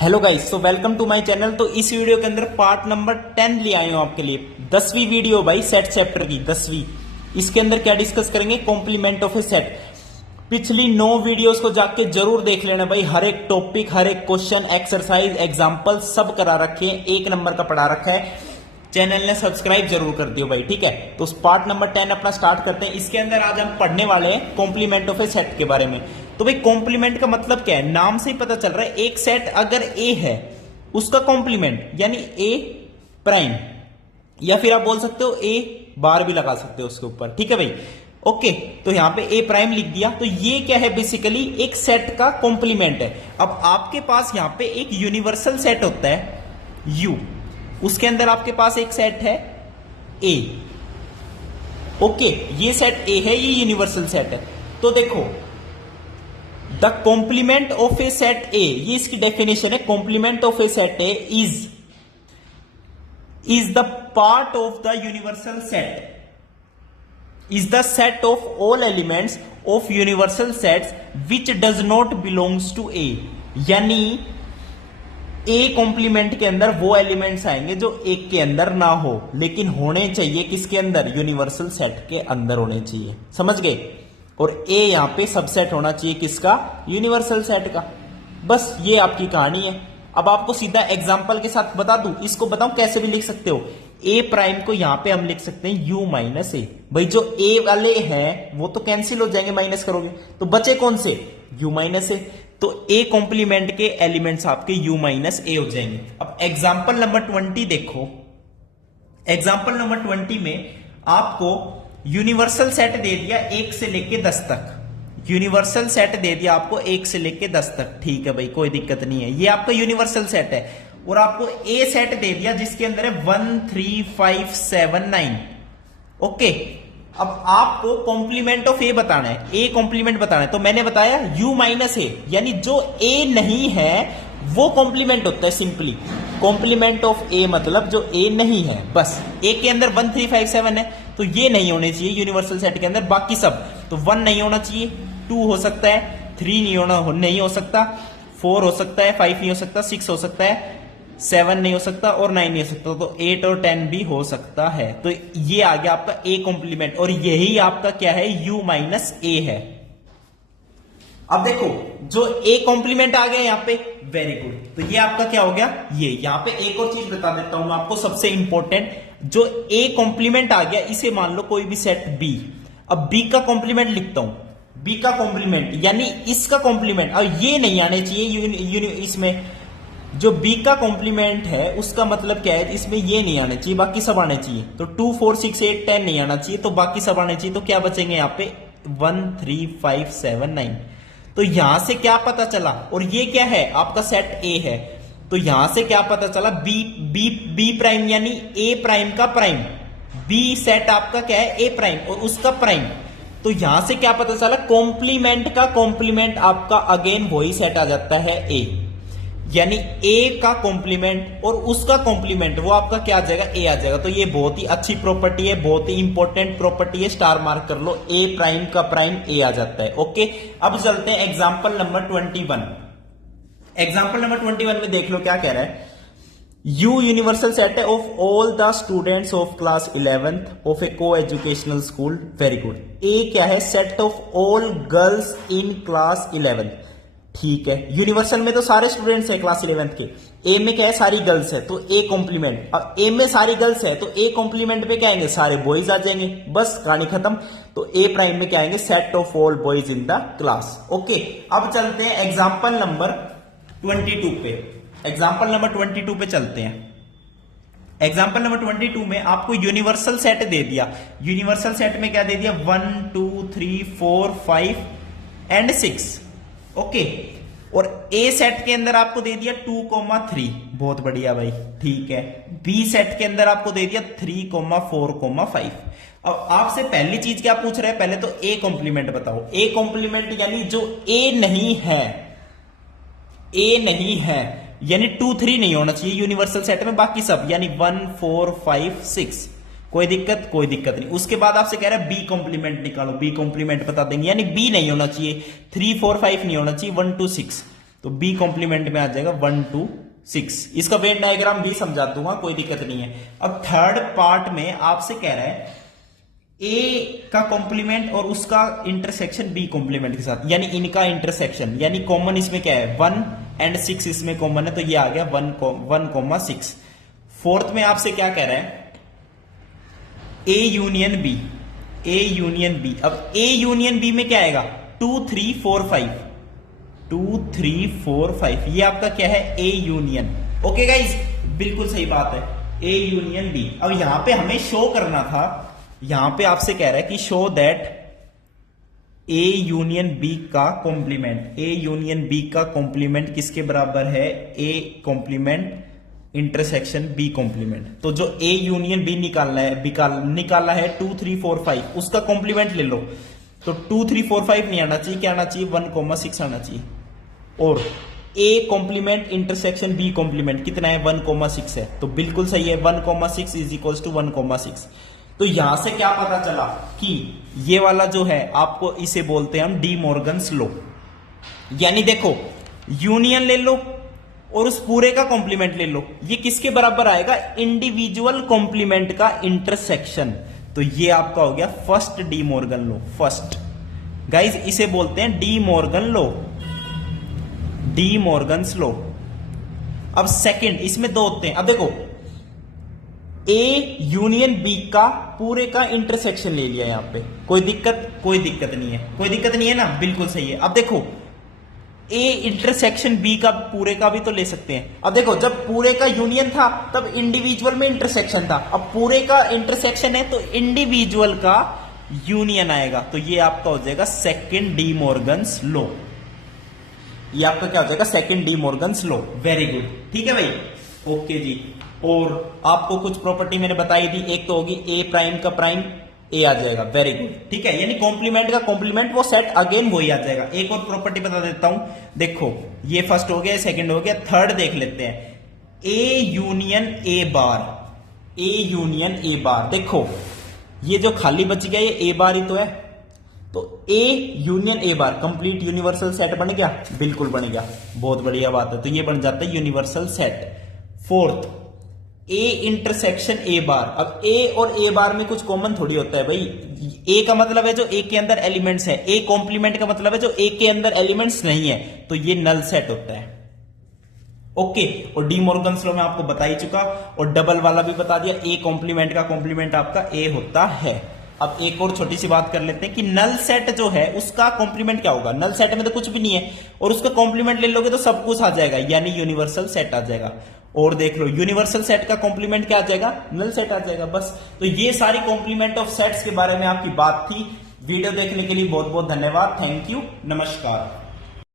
Hello guys, so welcome to my channel. तो इस video के अंदर पार्ट नंबर 10 ले आए हूं आपके लिए। 10वीं वीडियो भाई, सेट चैप्टर की 10वीं। इसके अंदर क्या डिस्कस करेंगे? Complement of a set. पिछली 9 वीडियोस को जाके जरूर देख लेना भाई। हर एक टॉपिक, हर एक क्वेश्चन, एक्सरसाइज, एग्जाम्पल सब करा रखे हैं, एक नंबर का पढ़ा रखा है। चैनल ने सब्सक्राइब जरूर कर दियो भाई, ठीक है। तो उस पार्ट नंबर 10 अपना स्टार्ट करते हैं। इसके अंदर आज हम पढ़ने वाले हैं कॉम्प्लीमेंट ऑफ ए सेट के बारे में। तो भाई कॉम्प्लीमेंट का मतलब क्या है? नाम से ही पता चल रहा है। एक सेट अगर ए है, उसका कॉम्प्लीमेंट यानी ए प्राइम, या फिर आप बोल सकते हो ए बार भी लगा सकते हो उसके ऊपर, ठीक है भाई। ओके, तो यहां पे ए प्राइम लिख दिया। तो ये क्या है? बेसिकली एक सेट का कॉम्प्लीमेंट है। अब आपके पास यहां पे एक यूनिवर्सल सेट होता है यू, उसके अंदर आपके पास एक सेट है ए। ओके, ये सेट ए है, ये यूनिवर्सल सेट है। तो देखो, the complement of a set A, ये इसकी डेफिनेशन है। Complement of a set A is the part of the universal set, is the set of all elements of universal sets which does not belongs to A. यानी A complement के अंदर वो elements आएंगे जो एक के अंदर ना हो, लेकिन होने चाहिए किसके अंदर? यूनिवर्सल सेट के अंदर होने चाहिए। समझ गए? और ए यहां पे सबसेट होना चाहिए किसका? यूनिवर्सल सेट का। बस ये आपकी कहानी है। अब आपको सीधा एग्जांपल के साथ बता दूं, इसको बताऊं कैसे भी लिख सकते हो। ए प्राइम को यहां पे हम लिख सकते हैं यू माइनस ए। भाई जो ए वाले हैं वो तो कैंसिल हो जाएंगे, माइनस करोगे तो बचे कौन से? यू माइनस ए। तो ए कॉम्प्लीमेंट के एलिमेंट्स आपके यू माइनस ए हो जाएंगे। अब एग्जाम्पल नंबर 20 देखो। एग्जाम्पल नंबर 20 में आपको यूनिवर्सल सेट दे दिया 1 से लेके 10 तक। यूनिवर्सल सेट दे दिया आपको 1 से लेके 10 तक, ठीक है भाई, कोई दिक्कत नहीं है। ये आपका यूनिवर्सल सेट है। और आपको ए सेट दे दिया जिसके अंदर है 1 3 5 7 9। ओके, अब आपको कॉम्प्लीमेंट ऑफ ए बताना है, ए कॉम्प्लीमेंट बताना है। तो मैंने बताया यू माइनस ए, यानी जो ए नहीं है वो कॉम्प्लीमेंट होता है। सिंपली कॉम्प्लीमेंट ऑफ ए मतलब जो ए नहीं है, बस। ए के अंदर 1 3 5 7 है, तो ये नहीं होने चाहिए यूनिवर्सल सेट के अंदर। बाकी सब तो 1 नहीं होना चाहिए, 2 हो सकता है, 3 नहीं हो सकता, 4 हो सकता है, 5 नहीं हो सकता, 6 हो सकता है, 7 नहीं हो सकता और 9 नहीं हो सकता। तो 8 और 10 भी हो सकता है। तो ये आ गया आपका ए कॉम्प्लीमेंट, और यही आपका क्या है? यू माइनस ए है। अब देखो, जो ए कॉम्प्लीमेंट आ गया यहां पे, वेरी गुड। तो ये आपका क्या हो गया? ये यहां पे एक और चीज बता देता हूं मैं आपको, सबसे इंपॉर्टेंट। जो ए कॉम्प्लीमेंट आ गया, इसे मान लो कोई भी सेट बी। अब बी का कॉम्प्लीमेंट लिखता हूं, बी का कॉम्प्लीमेंट यानी इसका कॉम्प्लीमेंट। अब ये नहीं आने चाहिए इसमें। जो बी का कॉम्प्लीमेंट है उसका मतलब क्या है? इसमें ये नहीं आने चाहिए, बाकी सब आने चाहिए। तो 2 4 6 8 10 नहीं आना चाहिए, तो बाकी सब आने चाहिए। तो क्या बचेंगे यहाँ पे? 1 3 5 7 9। तो यहां से क्या पता चला? और ये क्या है? आपका सेट ए है। तो यहां से क्या पता चला? बी प्राइम यानी ए प्राइम का प्राइम। बी सेट आपका क्या है? ए प्राइम, और उसका प्राइम। तो यहां से क्या पता चला? कॉम्प्लीमेंट का कॉम्प्लीमेंट आपका अगेन वही सेट आ जाता है ए। यानी ए का कॉम्प्लीमेंट और उसका कॉम्प्लीमेंट वो आपका क्या आ जाएगा? ए आ जाएगा। तो ये बहुत ही अच्छी प्रॉपर्टी है, बहुत ही इंपॉर्टेंट प्रॉपर्टी है, स्टार मार्क कर लो। ए प्राइम का प्राइम ए आ जाता है। ओके, अब चलते हैं एग्जांपल नंबर 21। एग्जांपल नंबर 21 में देख लो क्या कह रहा है। यू यूनिवर्सल सेट है of all the students of class 11th of A को educational school. Very good. A क्या है? Set of all girls in class 11th, ठीक है। यूनिवर्सल में तो सारे स्टूडेंट्स है क्लास 11th के। ए में क्या है? सारी गर्ल्स है, तो ए कॉम्प्लीमेंट। अब ए में सारी गर्ल्स है, तो ए कॉम्प्लीमेंट पे क्या आएंगे? सारे बॉयज आ जाएंगे, बस कहानी खत्म। तो ए प्राइम में क्या आएंगे? Set of all boys in the class. Okay, अब चलते हैं एग्जाम्पल नंबर 22 पे। एग्जाम्पल नंबर 22 पे चलते हैं। एग्जाम्पल नंबर 22 में आपको यूनिवर्सल सेट दे दिया। यूनिवर्सल सेट में क्या दे दिया? 1 2 3 4 5 एंड 6। ओके, और ए सेट के अंदर आपको दे दिया 2 3। बहुत बढ़िया भाई, ठीक है। बी सेट के अंदर आपको दे दिया 3 4 5। अब आपसे पहली चीज क्या पूछ रहे हैं? पहले तो ए कॉम्प्लीमेंट बताओ। ए कॉम्प्लीमेंट यानी जो ए नहीं है, ए नहीं है यानी 2 3 नहीं होना चाहिए यूनिवर्सल सेट में, बाकी सब यानी 1 4 5 6। कोई दिक्कत नहीं। उसके बाद आपसे कह रहा है बी कॉम्प्लीमेंट निकालो, बी कॉम्प्लीमेंट बता देंगे, यानी बी नहीं होना चाहिए, 3 4 5 नहीं होना चाहिए, 1 2 6। तो बी कॉम्प्लीमेंट में आ जाएगा 1 2 6। इसका वेन डायग्राम भी समझा दूंगा, कोई दिक्कत नहीं है। अब थर्ड पार्ट में आपसे कह रहा है ए का कॉम्प्लीमेंट और उसका इंटरसेक्शन बी कॉम्प्लीमेंट के साथ, यानी इनका इंटरसेक्शन, यानी कॉमन इसमें क्या है 1 एंड 6 इसमें कॉमन है, तो ये आ गया 1,6। फोर्थ में आपसे क्या कह रहा है A union B, A union B. अब ए यूनियन बी में क्या आएगा 2 3 4 5, 2 3 4 5, ये आपका क्या है ए यूनियन। ओके गाइस, बिल्कुल सही बात है, ए यूनियन बी। अब यहां पे हमें शो करना था, यहां पे आपसे कह रहा है कि show that A union B का कॉम्प्लीमेंट, ए यूनियन बी का कॉम्प्लीमेंट किसके बराबर है, A complement intersection B complement. तो जो ए यूनियन बी निकालना है, निकाला है 2 3 4 5, उसका कॉम्प्लीमेंट ले लो। तो 2 3 4 5 नहीं आना चाहिए, क्या आना चाहिए 1,6 आना चाहिए। और A complement intersection B complement कितना है 1,6 है, तो बिल्कुल सही है 1,6 इज इक्वल टू 1,6। तो यहां से क्या पता चला कि ये वाला जो है आपको इसे बोलते हैं हम डी मॉर्गन्स लॉ। यानी देखो यूनियन ले लो और उस पूरे का कॉम्प्लीमेंट ले लो, ये किसके बराबर आएगा इंडिविजुअल कॉम्प्लीमेंट का इंटरसेक्शन। तो ये आपका हो गया first De Morgan law. First guys इसे बोलते हैं De Morgan law, D Morgan's law. अब सेकंड, इसमें दो होते हैं। अब देखो ए यूनियन बी का पूरे का इंटरसेक्शन ले लिया यहां पे, कोई दिक्कत नहीं है, कोई दिक्कत नहीं है ना, बिल्कुल सही है। अब देखो ए इंटरसेक्शन बी का पूरे का भी तो ले सकते हैं। अब देखो जब पूरे का यूनियन था तब इंडिविजुअल में इंटरसेक्शन था, अब पूरे का इंटरसेक्शन है तो इंडिविजुअल का यूनियन आएगा। तो ये आपका हो जाएगा सेकंड डी मॉर्गन्स लॉ, ये आपका क्या हो जाएगा second D Morgan's law. Very good, ठीक है भाई, ओके जी। और आपको कुछ प्रॉपर्टी मैंने बताई थी, एक तो होगी ए प्राइम का प्राइम ए आ जाएगा, वेरी गुड, ठीक है। यानी कॉम्प्लीमेंट का कॉम्प्लीमेंट वो सेट अगेन वही आ जाएगा। एक और प्रॉपर्टी बता देता हूं, देखो ये फर्स्ट हो गया, सेकंड हो गया, थर्ड देख लेते हैं A union A bar, A union A बार। देखो ये जो खाली बच गया ये ए बार ही तो है, तो A union A bar complete universal set बन गया, बिल्कुल बन गया, बहुत बढ़िया बात है। तो ये बन जाता है universal set. Fourth A intersection A bar. अब ए और ए बार में कुछ कॉमन थोड़ी होता है भाई, ए का मतलब है जो ए के अंदर एलिमेंट्स है, ए कॉम्प्लीमेंट का मतलब है जो ए के अंदर एलिमेंट्स नहीं है, तो ये नल सेट होता है। ओके, और डी मॉर्गन्स लॉ में आपको बता ही चुका, और डबल वाला भी बता दिया, ए कॉम्प्लीमेंट का कॉम्प्लीमेंट आपका ए होता है। अब एक और छोटी सी बात कर लेते हैं कि नल सेट जो है उसका कॉम्प्लीमेंट क्या होगा। नल सेट में तो कुछ भी नहीं है और उसका कॉम्प्लीमेंट ले लोगे तो सब कुछ आ जाएगा, यानी यूनिवर्सल सेट आ जाएगा। और देख लो यूनिवर्सल सेट का कॉम्प्लीमेंट क्या आ जाएगा, नल सेट आ जाएगा, बस। तो ये सारी कॉम्प्लीमेंट ऑफ सेट्स के बारे में आपकी बात थी। वीडियो देखने के लिए बहुत बहुत धन्यवाद, थैंक यू, नमस्कार।